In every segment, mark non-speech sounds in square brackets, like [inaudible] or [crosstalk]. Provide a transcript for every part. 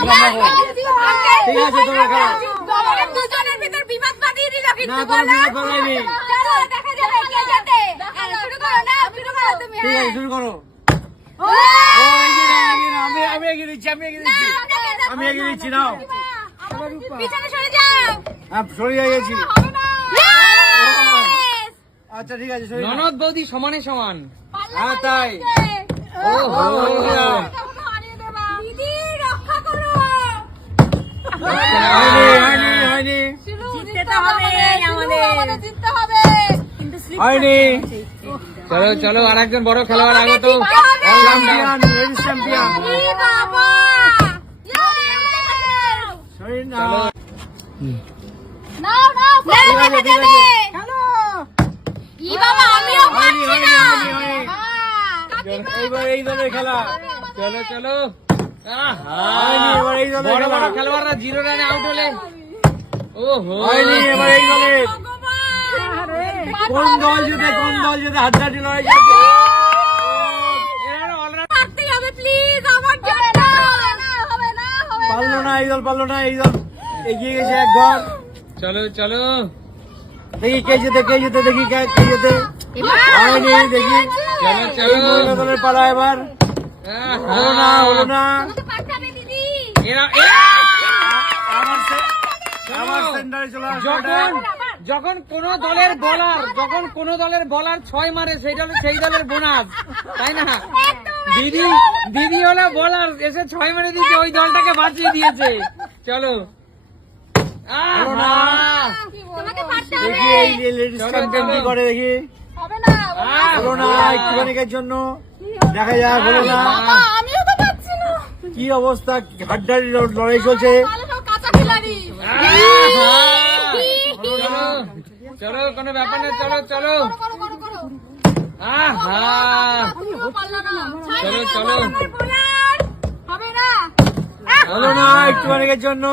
ঠিক আছে তোমরা খেলো দুজনের ভিতর বিবাদ বাঁধিয়ে দিল কিন্তু না, কোনো বলো। বিবাদ বাঁধাইনি। চলো, দেখা যাবে কে জেতে। হ্যাঁ, শুরু করো না, শুরু করো তুমি, ঠিক। আছে শুরু করো ও! ও এগিয়ে নাও, এগিয়ে নাও। আমি আমি এগিয়ে দিচ্ছি আমি এগিয়ে দিচ্ছি আমি এগিয়ে দিচ্ছি, নাও। পিছনে সরে যাও হ্যাঁ সরিয়ে গেছি! আচ্ছা ঠিক আছে। ননদ বৌদি সমানে সমান হ্যাঁ, তাই। ও ও, এগিয়ে নাও। কখনো হারিয়ে দেবা। দিদি, রক্ষা করো। হয়নি হয়নি হয়নি জিততে তো হবে আমাদের। আমাদের জিততে হবে। কিন্তু slip হয়নি চলো চলো আর একজন বড় খেলোয়াড় আগত। এইবার এই খেলা চলো চলো বড় বড় খেলোয়াড়রা জিরো রানে আউট হলে। ওহো। হয়নি এবার এই দলের কোন দল যেতে কোন দল হাড্ডাহাড্ডি লড়াই না, হবে না, হবে না। পারল না এই দল পারল না এই দল। এগিয়ে গেছে এক ঘর চলো চলো। দেখি কে যেতে কে যেতে দেখি কে যেতে হয়নি দেখি। চলো চলো। পালা এবার। হলো না হলো না। যখন যখন কোন দলের বলার যখন কোন দলের বলার ছয় মারে সেইটা হলো সেই দলের বোনাস তাই না? দিদি দিদি হলো বলার এসে ছয় মারে দিয়েছে ওই দলটাকে বাঁচিয়ে দিয়েছে। চলো। দেখি এই লেডিস চ্যাম্পিয়ন কি করে দেখি। হবে না, হলো না একটুখানিকের জন্য। দেখা যাক হলো না আমিও তো পাচ্ছি না। কি অবস্থা হাড্ডাহাড্ডি লড়াই চলছে। চলো কোনো ব্যাপার না চলো চলো না। চলো, চলো। আমার বোলার। হবে না। আহ! হলো জন্য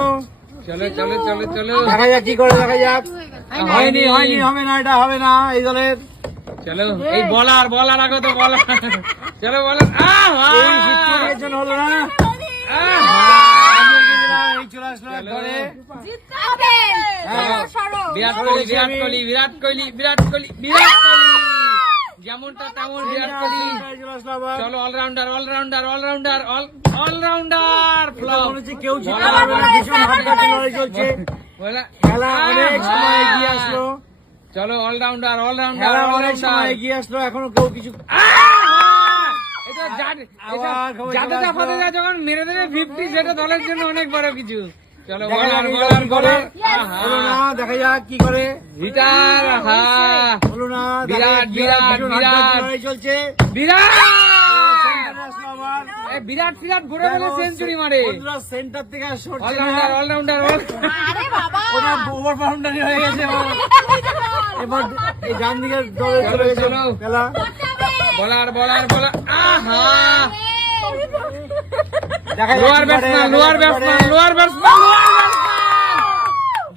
চলো চলো চলো চলো দেখা যাক কি করে দেখা যাক হয়নি হয়নি হবে না এটা হবে না এই দলের চলো এই বলার বলার আগত বলার চলো হলো না। হ্যাঁ। বিরাট কোহলি বিরাট কোহলি বিরাট কোহলি বিরাট কোহলি বিরাট কোহলি। যেমনটা তেমন বিরাট কোহলি। চলে allrounder allrounder allrounder all allrounder flop কেউ খেলা অনেক সময় এগিয়ে আসলো। চলো অলরাউন্ডার অলরাউন্ডার অনেক সময় অলরাউন্ডার এগিয়ে আসলো এখনও কেউ কিছু এটা জাড- এটা আবার খবর চলে জাদেজা। ফাদেজা যখন মেরে দেবে ফিফটি সেটা দলের জন্য অনেক বড় কিছু। চলো দেখা বলার বলার দল বলার। দেখা যাক কি করে। হিটার হা হলো না দেখা বিরাট, বিরাট, বিরাট। চলছে। ঘুরে ঘুরে সেঞ্চুরি মারে। বন্ধুরা সেন্টার থেকে আর সরছে না। অলরাউন্ডার অলরাউন্ডার আরে বাবা। ওটা ওভার বাউন্ডারি হয়ে গেছে। [laughs] এবার। এবার এই ডান দিকের দলে চলে গেছে খেলা বলার বলার বলার আহা! লোয়ার ব্যাটসম্যান লোয়ার যাক কি করে। ব্যাটসম্যান লোয়ার ব্যাটসম্যান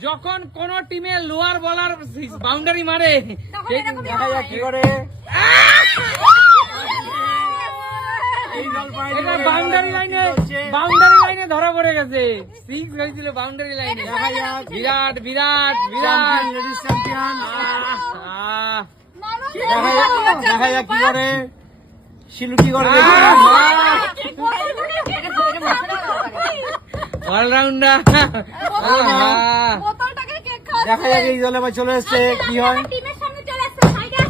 যখন কোন টিমে লোয়ার বলার বাউন্ডারি মারে দেখা যাক কি করে। বাউন্ডারি লাইনে কি হচ্ছে? বাউন্ডারি লাইনে ধরা পড়ে গেছে। সিক্স হয়েছিল বাউন্ডারি লাইনে বিরাট বিরাট বিরাট। লেডিস চ্যাম্পিয়ন আহ, দেখা যাক কি করে শিলু কি করে। অলরাউন্ডার দেখা যাক এই দলে আবার চলে এসছে কি হয়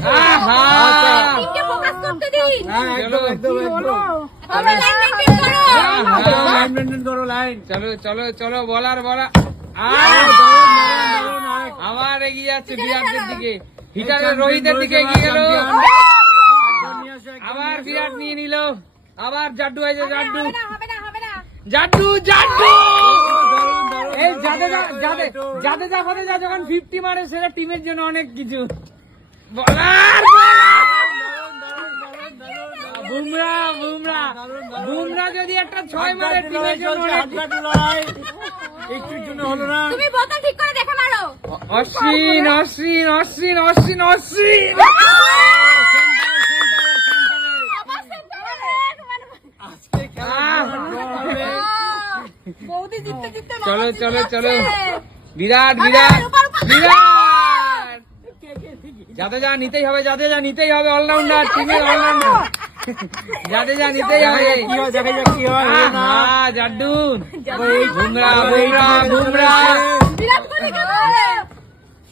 চলে। হ্যাঁ চলো চলো চলো বলার বলা আবার এগিয়ে যাচ্ছে বিরাটদের দিকে হিটারের রোহিতের দিকে এগিয়ে গেল। আবার বিরাট নিয়ে নিল। আবার জাড্ডু হয়েছে জাড্ডু। হবে না, হবে না, হবে না। জাড্ডু জাড্ডু! এই জাদেজা জাদে জাদেজা ফাদেজা যখন ফিফটি মারে সেটা টিমের জন্য অনেক কিছু। বলার বুমরা বুমরা। বুমরা যদি একটা ছয় মারে টিমের জন্য জন্য হলো না। তুমি ঠিক অশ্বিন অশ্বিন অশ্বিন অশ্বিন অশ্বিন! চলো চলো চলো। বিরাট বিরাট। বিরাট! যাতে যা নিতেই হবে যাতে যা নিতেই হবে অলরাউন্ডার টিমের অলরাউন্ডার যাতে যা নিতেই হবে। হয় জাড্ডুন। বুমরা বুমরা বুমরা।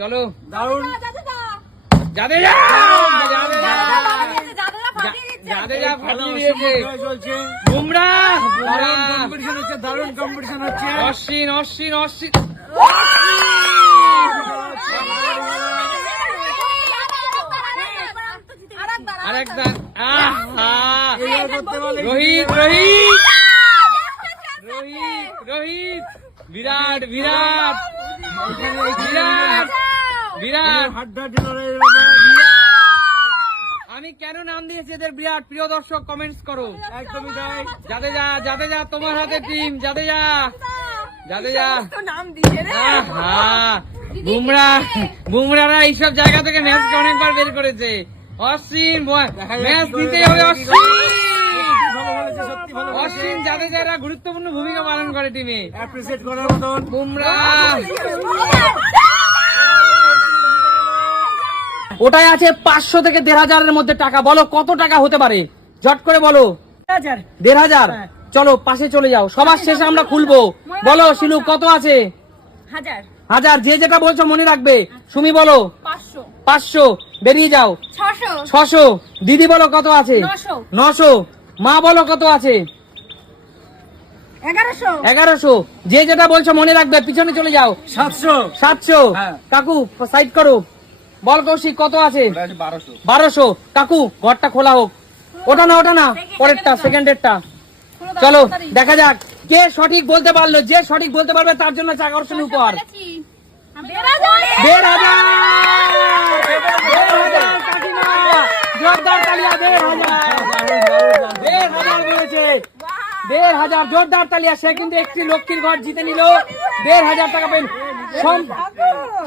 চলো। দারুণ। যাদের যা যাদের যা ফাটিয়ে দিয়েছে। বুমরা! বুমরা! কম্পিটিশন হচ্ছে দারুণ কম্পিটিশন হচ্ছে। অশ্বিন অশ্বিন অশ্বিন। আরেকবার। আহা! এইভাবে রোহিত রোহিত! রোহিত রোহিত! বিরাট বিরাট। বিরাট। বিরাট আমি কেন নাম দিয়েছি এদের বিরাট? প্রিয় দর্শক কমেন্টস করো। একদমই তাই। যাতে যা যাতে যা তোমার হাতে টিম যাতে যা। যাতে যা। নাম দিয়ে বুমরা বুমরারা এইসব জায়গা থেকে ম্যাচ অনেকবার বের করেছে। অশ্বিন ম্যাচ দিতে হবে অশ্বিন ভালো বলেছে সত্যি ভালো বলেছে অশ্বিন যারা গুরুত্বপূর্ণ ভূমিকা পালন করে টিমে। অ্যাপ্রিসিয়েট করার মতন। বুমরা ওটাই আছে পাঁচশো থেকে দেড় হাজারের মধ্যে টাকা। বলো কত টাকা হতে পারে? ঝট করে বলো। দেড় হাজার। চলো পাশে চলে যাও। সবার শেষে আমরা খুলবো। বলো শিলু কত আছে? হাজার। যে যেটা বলছো মনে রাখবে। সুমি বলো। পাঁচশো। বেরিয়ে যাও। ছশো। দিদি বলো কত আছে? নশো। মা বলো কত আছে? এগারোশো। যে যেটা বলছো মনে রাখবে পিছনে চলে যাও। সাতশো। সাতশো। হ্যাঁ। কাকু সাইড করো। বল কৌশিক কত আছে? বারোশো। কাকু ঘরটা খোলা হোক। ওটা না ওটা না। পরেরটা সেকেন্ডেরটা। চলো দেখা যাক। কে সঠিক বলতে পারল? যে সঠিক বলতে পারবে তার জন্য আছে আকর্ষণীয় উপহার দেড় হাজার! জোরদার তালিয়া দেড় হাজার। দেড় হাজার বলেছে দেড় হাজার জোরদার তালিয়া। সে কিন্তু একটি লক্ষ্মীর ঘর জিতে নিল। দেড় হাজার টাকা পেন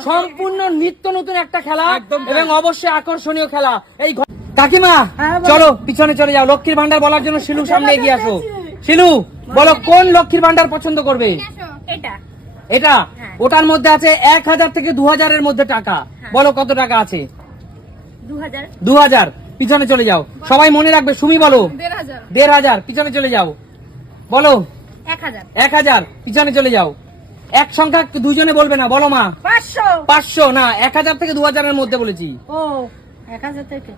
সম্পূর্ণ নিত্য নতুন একটা খেলা এবং অবশ্যই আকর্ষণীয় খেলা। এই কাকিমা চলো পিছনে চলে যাও। লক্ষ্মীর ভান্ডার বলার জন্য শিলু সামনে এগিয়ে আসো। শিলু বলো কোন লক্ষ্মীর ভান্ডার পছন্দ করবে? এটা। এটা? ওটার মধ্যে আছে এক হাজার থেকে দু হাজারের মধ্যে টাকা। বলো কত টাকা আছে? দু হাজার। পিছনে চলে যাও। সবাই মনে রাখবে সুমি বলো। দেড় হাজার। পিছনে চলে যাও। বলো। এক হাজার। পিছনে চলে যাও। এক সংখ্যা দুজনে বলবে না বলো মা। পাঁচশো। পাঁচশো না এক হাজার থেকে দু হাজারের মধ্যে বলেছি। ও এক হাজার থেকে।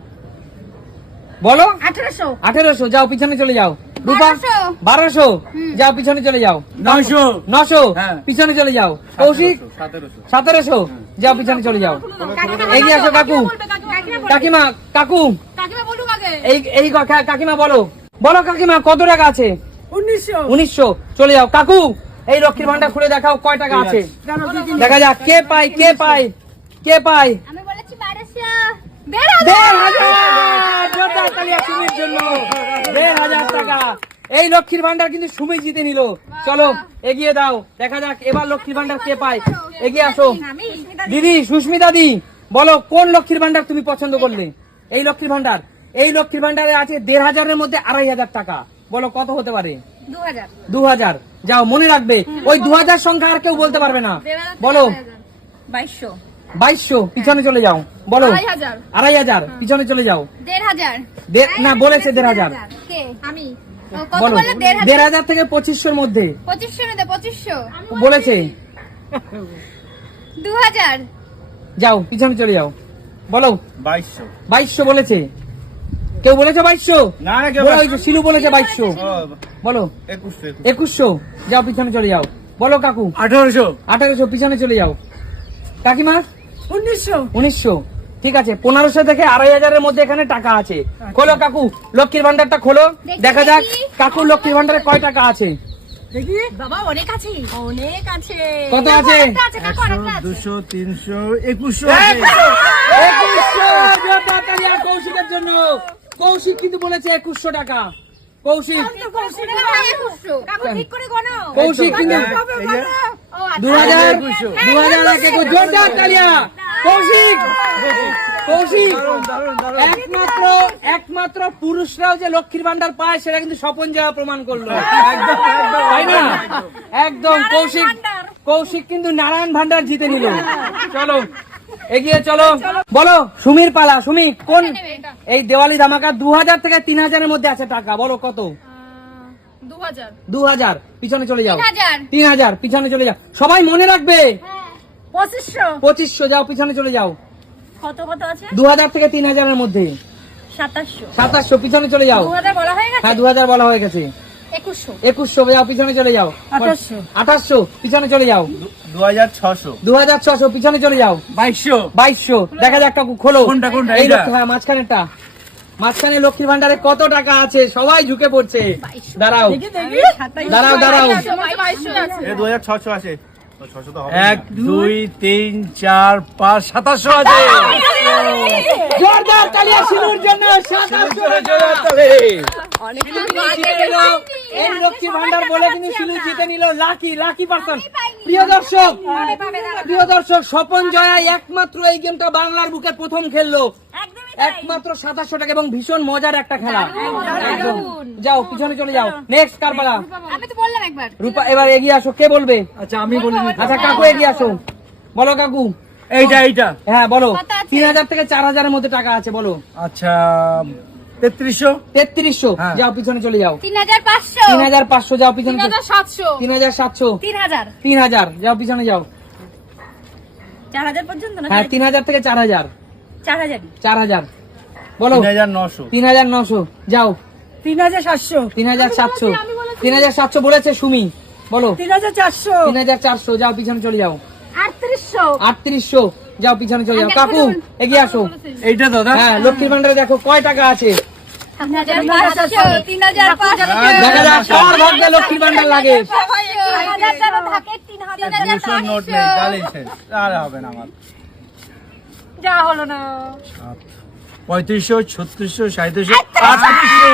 বলো। আঠারোশো। আঠেরোশো যাও পিছনে চলে যাও। রূপা বারোশো। যাও পিছনে চলে যাও। নয়শো। নশো হ্যাঁ। পিছনে চলে যাও। কৌশিক? সতেরোশো। সতেরোশো যাও পিছনে চলে যাও। এগিয়ে আসো কাকু। কাকিমা কাকু। কাকিমা বলুক আগে। এই এই কাকিমা বলো। বলো কাকিমা কত টাকা আছে? উনিশশো। উনিশশো। চলে যাও। কাকু এই লক্ষ্মীর ভান্ডার খুলে দেখাও কয় টাকা আছে। দেখা যাক কে পায় কে পায় কে টাকা। এই লক্ষ্মীর ভান্ডার কিন্তু সুমি জিতে নিল। চলো এগিয়ে দাও। দেখা যাক এবার লক্ষ্মীর ভান্ডার কে পায়। এগিয়ে আসো। দিদি সুস্মিতা দি। বলো কোন লক্ষ্মীর ভান্ডার তুমি পছন্দ করলে? এই লক্ষ্মীর ভান্ডার এই লক্ষ্মীর ভান্ডারে আছে দেড় হাজারের মধ্যে আড়াই হাজার টাকা। বলো কত হতে পারে? দু হাজার। যাও মনে রাখবে ওই দু হাজার সংখ্যা আর কেউ বলতে পারবে না। বলো। বাইশশো। বাইশশো পিছনে চলে যাও। বলো আড়াই হাজার। পিছনে চলে যাও। দেড় হাজার। না বলেছে দেড় হাজার। আমি। বলো দেড় হাজার? থেকে পঁচিশশোর মধ্যে। পঁচিশশো পঁচিশশো। বলেছে। দু হাজার। যাও পিছনে চলে যাও। বলো। বাইশশো। বাইশশো বলেছে। কেউ বলেছে বাইশশো? না না কেউ বলো শিলু বলেছে বাইশশো। বলো। একুশশো একুশশো। যাও পিছনে চলে যাও। বলো কাকু। আঠারোশো। আঠারোশো পিছনে চলে যাও। কাকিমা? উনিশশো। উনিশশো। ঠিক আছে পনেরোশো থেকে আড়াই হাজারের মধ্যে এখানে টাকা আছে। খোলো কাকু। লক্ষ্মীর ভান্ডারটা খোলো। দেখা যাক কাকু লক্ষ্মীর ভান্ডারে কয় টাকা আছে? দেখি বাবা অনেক আছে অনেক আছে কত আছে? আরেকটা আছে কাকু আরেকটা আছে দুশো তিনশো একুশশো কৌশিকের জন্য কৌশিক কিন্তু বলেছে একুশশো টাকা কৌশিক কাকু ঠিক করে গোনো কৌশিক কিন্তু আচ্ছা। দু হাজার দু হাজার কৌশিক কৌশিক একমাত্র একমাত্র পুরুষরাও যে লক্ষ্মীর ভান্ডার পায় সেটা কিন্তু স্বপন যাওয়া প্রমাণ করল। তাই না? একদম কৌশিক কৌশিক কিন্তু নারায়ণ ভান্ডার জিতে নিল। চলো এগিয়ে চলো। বলো সুমির পালা সুমি কোন এই দেওয়ালি ধামাকা দু হাজার থেকে তিন হাজারের মধ্যে আছে টাকা বলো কত? দু হাজার পিছনে চলে যাও। তিন হাজার পিছনে চলে যাও। সবাই মনে রাখবে? পঁচিশশো। পঁচিশশো যাও পিছনে চলে যাও। কত কত আছে? দু হাজার থেকে তিন হাজারের মধ্যে। সাতাশশো। সাতাশশো পিছনে চলে যাও। দু হাজার বলা হয়ে গেছে? হ্যাঁ দু হাজার বলা হয়ে গেছে। একুশশো। একুশশো যাও পিছনে চলে যাও। আঠাশশো। আঠাশশো পিছনে চলে যাও। দু হাজার ছশো। দু হাজার ছশো পিছনে চলে যাও। বাইশশো। বাইশশো দেখা যাক কাকু খোলো। কোনটা, কোনটা? এই হ্যাঁ মাঝখানেরটা। মাঝখানে লক্ষ্মীর ভান্ডারে কত টাকা আছে সবাই ঝুঁকে পড়ছে। দাঁড়াও। দাঁড়াও দাঁড়াও। দু হাজার ছশো আছে। এক দুই তিন চার পাঁচ সাতাশশো আছে। জোরদার তালিয়া জন্য সাতাশশো এই লক্ষ্মী ভান্ডার বলে কিন্তু শিলু জিতে নিল। Lucky lucky person. প্রিয় দর্শক প্রিয় দর্শক স্বপন জয়া একমাত্র এই গেমটা বাংলার বুকে প্রথম খেললো। একমাত্র সাতাশশো টাকা এবং ভীষণ মজার একটা খেলা। যাও পিছনে চলে যাও। নেক্সট কার পালা আমি তো বললাম একবার। রূপা এবার এগিয়ে আসো। কে বলবে? আচ্ছা আমি বলি। আচ্ছা কাকু এগিয়ে আসো। বলো কাকু। এইটা এইটা। হ্যাঁ বলো। তিন হাজার থেকে চার হাজারের মধ্যে টাকা আছে বলো। আচ্ছা তেত্রিশশো তেত্রিশশো হ্যাঁ। যাও পিছনে চলে যাও তিন হাজার পাঁচশো তিন হাজার পাঁচশো যাও পিছনে সাতশো তিন হাজার সাতশো তিন হাজার তিন হাজার যাও পিছনে যাও চার হাজার পর্যন্ত না হ্যাঁ তিন হাজার থেকে চার হাজার চার হাজার চার হাজার বলো তিন হাজার নশো তিন হাজার নশো যাও তিন হাজার সাতশো তিন হাজার সাতশো তিন হাজার সাতশো বলেছে সুমি বলো তিন হাজার চারশো তিন হাজার চারশো যাও পিছনে চলে যাও আটত্রিশশো আটত্রিশশো যাও পিছনে চলে যাও। কাকু এগিয়ে আসো। এইটা দাদা। হ্যাঁ লক্ষ্মীর ভান্ডারে দেখো কয় টাকা আছে। লক্ষ্মীর ভান্ডার লাগে। দুশো নোট নেই তাহলেই শেষ। আর হবে না আমার। যা হলো না। পঁয়ত্রিশশো ছত্রিশশো সাঁত্রিশশো আটত্রিশশো।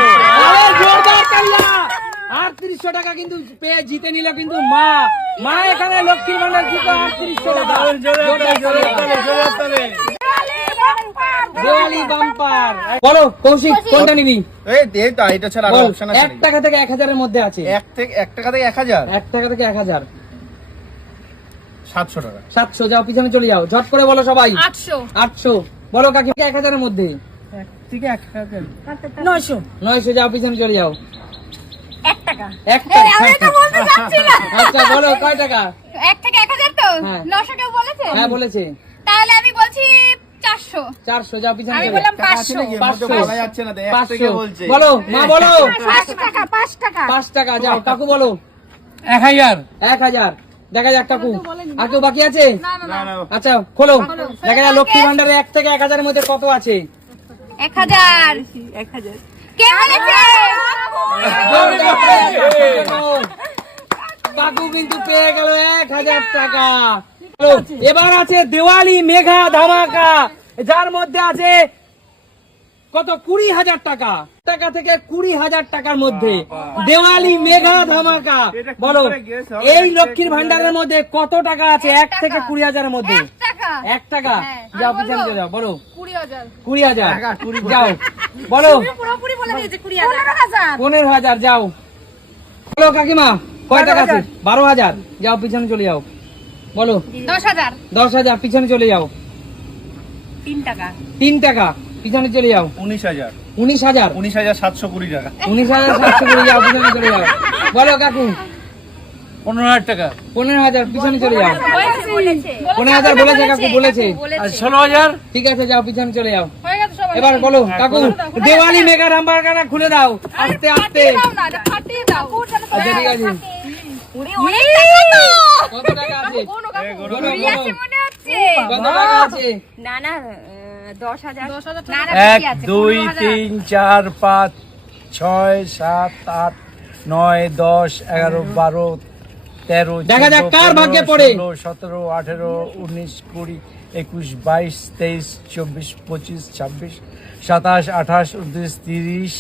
আরে টাকা কিন্তু পেয়ে জিতে নিল কিন্তু মা। মা এখানে লক্ষ্মীর ভান্ডার জিতে আটত্রিশশো টাকা। বলো কৌশিক কোনটা নিবি? এই দে তো এটা ছাড়া আরও বল অপশন আছে এক টাকা থেকে এক হাজারের মধ্যে আছে। এক টাকা থেকে এক হাজার? এক টাকা থেকে এক হাজার। সাতশো টাকা। সাতশো যাও পিছনে চলে যাও। ঝট করে বলো সবাই। আটশো। আটশো। বলো কাকি এক হাজারের মধ্যে। নয়শো। নয়শো যাও পিছনে চলে যাও। টাকা? এক টাকা আমি তো বলতে চাচ্ছি না। আচ্ছা বলো কয় টাকা? এক থেকে এক হাজার তো? হ্যাঁ। নশো কেউ বলেছে? হ্যাঁ বলেছে। তাহলে আমি বলছি চারশো। চারশো যাও পিছনে আমি বললাম পাঁচশো। পাঁচশো। বলা যাচ্ছে না তো, এক থেকে পাঁচশো। বলো মা বলো। পাঁচ টাকা পাঁচ টাকা। পাঁচ টাকা যাও কাকু বলো। এক হাজার। এক হাজার। দেখা যাক কাকু। আর কেউ বাকি আছে? না না আচ্ছা খোলো। দেখা যাক লক্ষ্মী ভান্ডারে এক থেকে এক হাজারের মধ্যে কত আছে? এক হাজার। এক হাজার। কে বলেছে কিন্তু পেয়ে গেল এক হাজার টাকা। এবার আছে দেওয়ালি মেঘা ধামাকা, যার মধ্যে আছে কত? কুড়ি হাজার টাকা। টাকা থেকে কুড়ি হাজার টাকার মধ্যে। দেওয়ালি মেঘা ধামাকা। বলো? এই লক্ষ্মীর ভান্ডারের মধ্যে কত টাকা আছে? এক থেকে কুড়ি হাজারের মধ্যে। এক টাকা? হ্যাঁ, যাও পিছনে যাও বলো। কুড়ি হাজার। কুড়ি হাজার। যাও বলো। পনেরো হাজার। যাও। বলো কাকিমা কয় টাকা আছে? বারো হাজার। যাও পিছনে চলে যাও। বলো। দশ হাজার। দশ হাজার পিছনে চলে যাও। তিন টাকা। তিন টাকা। পিছনে চলে যাও। উনিশ হাজার। উনিশ হাজার? উনিশ হাজার সাতশো কুড়ি টাকা। উনিশ হাজার সাতশো কুড়ি যাও পিছনে চলে যাও। বলো কাকু। পনেরো হাজার টাকা। পনেরো হাজার পিছনে চলে যাও। পনেরো হাজার বলেছে কাকু বলেছে। ষোলো হাজার? ঠিক আছে যাও পিছনে চলে যাও। হয়ে এবার বলো কাকু দেওয়ালি মেগা নাম্বার কাটা খুলে দাও আস্তে আস্তে। আচ্ছা ঠিক আছে। অনেক টাকা তো কত টাকা আছে? বলো, বলো। আছে হচ্ছে। কত টাকা আছে? না না এক দুই তিন চার পাঁচ ছয় সাত আট নয় দশ এগারো বারো তেরো দেখা যাক কার পনেরো, ভাগ্যে পড়ে। ষোলো সতেরো আঠেরো উনিশ কুড়ি একুশ বাইশ তেইশ চব্বিশ পঁচিশ ছাব্বিশ সাতাশ আঠাশ উনত্রিশ তিরিশ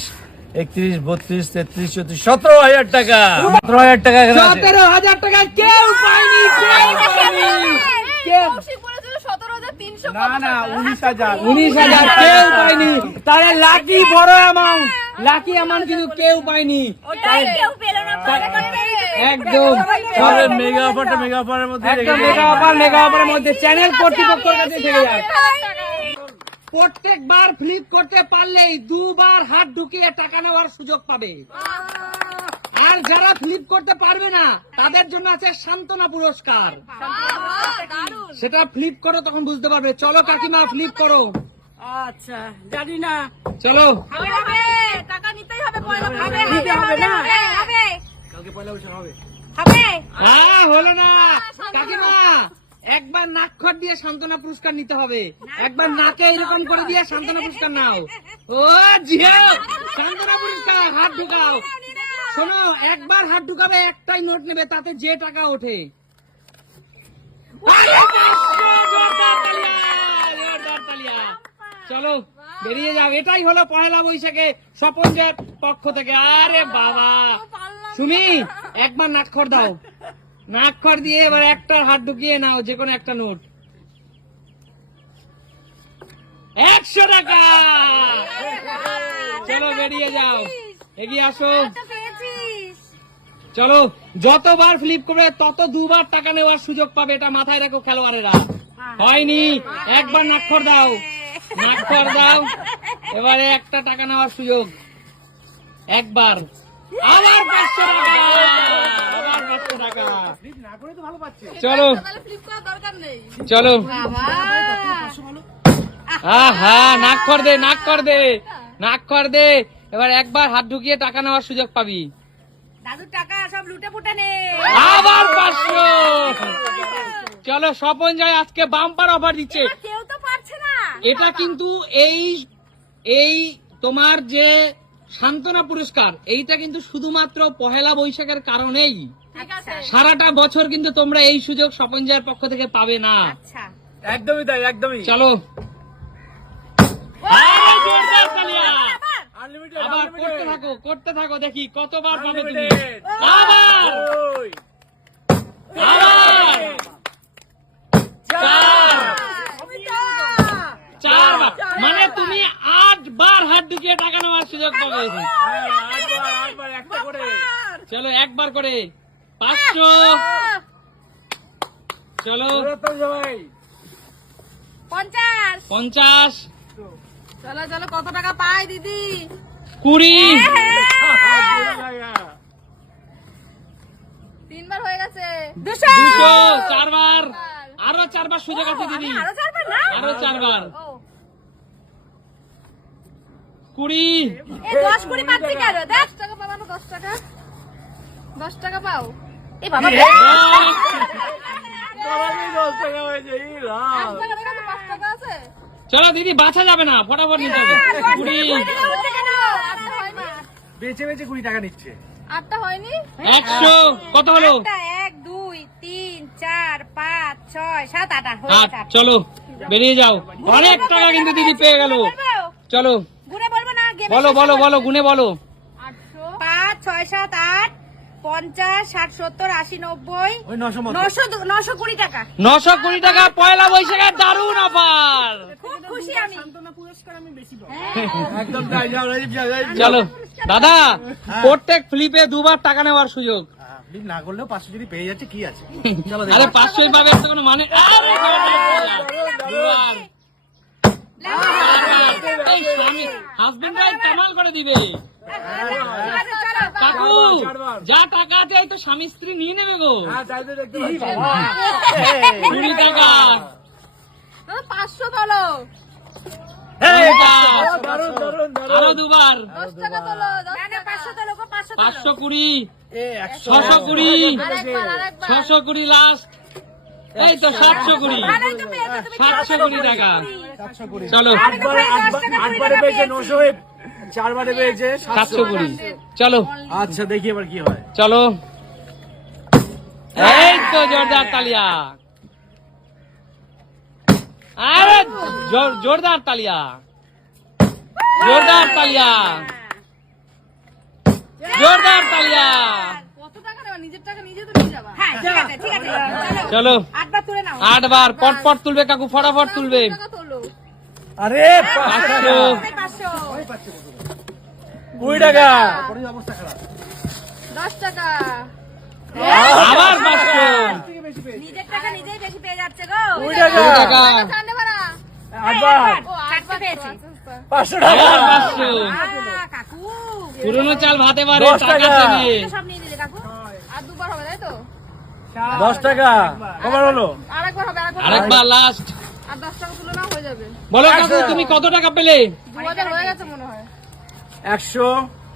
একত্রিশ বত্রিশ তেত্রিশ চৌত্রিশ সতেরো হাজার টাকা। সতেরো হাজার টাকা সতেরো হাজার টাকা কেউ পায়নি কেউ পায়নি কেউ কৌশিক বলেছিল সতেরো হাজার তিনশো না না উনিশ হাজার। উনিশ হাজার কেউ পায়নি। তাহলে লাকি বড় অ্যামাউন্ট লাকি অ্যামাউন্ট কিন্তু কেউ পায়নি। ওটাই কেউ পেল না করতে একদম। তাহলে মেগা অফারটা মেগা অফারের মধ্যে একদম রেখে মেগা অফার মেগা অফারের মধ্যে। চ্যানেল কর্তৃপক্ষের কাছে থেকে যাক প্রত্যেকবার ফ্লিপ করতে পারলেই দুবার হাত ঢুকিয়ে টাকা নেওয়ার সুযোগ পাবে। আর যারা ফ্লিপ করতে পারবে না তাদের জন্য আছে সান্ত্বনা পুরস্কার। সেটা ফ্লিপ করো তখন বুঝতে পারবে। চলো কাকিমা ফ্লিপ করো। আচ্ছা জানি না। চলো। হবে হবে। টাকা নিতেই হবে নিতে হবে না। কালকে পয়লা বৈশাখ হবে। হবে। হ্যাঁ হলো না। কাকিমা একবার নাক্ষর দিয়ে সান্ত্বনা পুরস্কার নিতে হবে। একবার নাকে এরকম করে দিয়ে সান্ত্বনা পুরস্কার নাও। [laughs] ও জিও! সান্ত্বনা পুরস্কার হাত ঢুকাও। শোনো একবার হাত ঢুকাবে একটাই নোট নেবে তাতে যে টাকা ওঠে। চলো বেরিয়ে যাও। এটাই হলো পয়লা বৈশাখে স্বপনদের পক্ষ থেকে। আরে বাবা। সুমি একবার নাক্ষর দাও। নাক্ষর দিয়ে এবার একটা হাত ঢুকিয়ে নাও যে কোনো একটা নোট। একশো টাকা! চলো বেরিয়ে যাও। এগিয়ে আসো। চলো যতবার ফ্লিপ করবে তত দুবার টাকা নেওয়ার সুযোগ পাবে এটা মাথায় রাখো খেলোয়াড়েরা। হয়নি একবার নাক্ষর দাও। নাক্ষর দাও এবারে একটা টাকা নেওয়ার সুযোগ। একবার। আবার পাঁচশো টাকা। আবার পাঁচশো টাকা। চলো। চলো। আহা নাক কর দে নাক কর দে নাক কর দে। এবার একবার হাত ঢুকিয়ে টাকা নেওয়ার সুযোগ পাবি। দাদুর টাকা সব লুটে ফুটে নে। আবার পাঁচশো। চলো স্বপন জয় আজকে বাম্পার অফার দিচ্ছে। কেউ তো পারছে না। এটা কিন্তু এই এই তোমার যে সান্ত্বনা পুরস্কার এইটা কিন্তু শুধুমাত্র পহেলা বৈশাখের কারণেই। সারাটা বছর কিন্তু তোমরা এই সুযোগ স্বপন জয়ের পক্ষ থেকে পাবে না। আচ্ছা। একদমই তাই একদমই। চলো। আবার করতে থাকো করতে থাকো দেখি কতবার পাবে তুমি। আবার! আবার! চার! চারবার মানে তুমি আট বার হাত ঢুকিয়ে টাকা নেওয়ার সুযোগ পাবে। একটা করে। চলো একবার করে। পাঁচশো। চলো। পঞ্চাশ। পঞ্চাশ। চলো চলো কত টাকা পাই দিদি? কুড়ি। তিনবার হয়ে গেছে। দুশো! চারবার। আরও চারবার সুযোগ আছে দিদি। আরও চারবার? আরও চারবার। কুড়ি। দশ কুড়ি পাচ্ছি কেন? দশ টাকা পাবো না দশ টাকা। দশ টাকা পাও। এই বাবা দশ, টাকা। হয়েছে পাঁচ টাকা আছে। চলো দিদি বাছা যাবে না ফটাফট নিতে হবে। কুড়ি। বেচে বেচে কুড়ি টাকা নিচ্ছে। আটটা হয়নি? একশো কত হলো? এক দুই তিন চার পাঁচ ছয় সাত আট। চলো বেরিয়ে যাও। অনেক টাকা কিন্তু দিদি পেয়ে গেল। চলো। বলো বলো বলো গুনে বলো। পাঁচ ছয় সাত আট পঞ্চাশ ষাট সত্তর আশি নব্বই নশো নশো কুড়ি টাকা নশো কুড়ি টাকা পয়লা বৈশাখের দারুণ অফার খুব খুশি আমি একদম তাই যাও রাজীব যাও রাজীব যাও। চলো দাদা প্রত্যেক ফ্লিপে দুবার টাকা নেওয়ার সুযোগ হ্যাঁ, আপনি না করলেও পাঁচশো যদি পেয়ে যাচ্ছে কি আছে আরে পাঁচশোই পাবে কোনো মানে হাজবেন্ড কামাল করে দিবে কাকু যা টাকা আছে এই তো স্বামী স্ত্রী নিয়ে নেবে গো। হ্যাঁ তাই তো দেখতে এই পাচ্ছি। বাবা। কুড়ি টাকা। পাঁচশো তোলো। এই। আরও দুবার। পাঁচশো কুড়ি। ছশো কুড়ি। ছশো কুড়ি লাস্ট তো সাতশো কুড়ি। সাতশো কুড়ি টাকা। চলো। আটবারে আটবারে পেয়েছে। নশো চারবারে পেয়েছে সাতশো কুড়ি। চলো। আচ্ছা দেখি এবার কি হয়। চলো। এই তো জোরদার তালিয়া। আরে জোরদার তালিয়া। জোরদার তালিয়া। জোরদার তালিয়া। কত টাকা নেবা? নিজের টাকা নিজে তো নিয়ে যাবা। হ্যাঁ ঠিক আছে ঠিক আছে। চলো। চলো আটবার তুলে নাও। আট বার পট পট তুলবে কাকু ফটাফট তুলবে। টাকা তোলো? আরে কুড়ি টাকা। দশ টাকা। আবার পাঁচশো। নিজের টাকা নিজেই বেশি পেয়ে যাচ্ছে গো। কুড়ি টাকা। টাকা। পাঁচশো। পাঁচশো পুরনো চাল ভাতে পারে দশ টাকা টাকা। সব নিয়ে নিলে কাকু। আর দুবার হবে তাই তো? দশ টাকা। কবার হলো? আরেকবার হবে। আরেকবার লাস্ট আর দশ টাকা তুলে নাও হয়ে যাবে। বলো কাকু তুমি কত টাকা পেলে? দু হাজার হয়ে গেছে মনে হয়। একশো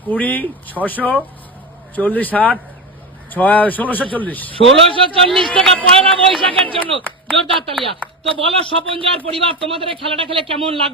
কুড়ি ছশো চল্লিশ ষাট ছয় ষোলোশো চল্লিশ। ষোলোশো চল্লিশ টাকা পয়লা বৈশাখের জন্য। জোরদার তালিয়া। তো বলো স্বপন জয়ের পরিবার তোমাদের খেলাটা খেলে কেমন লাগল?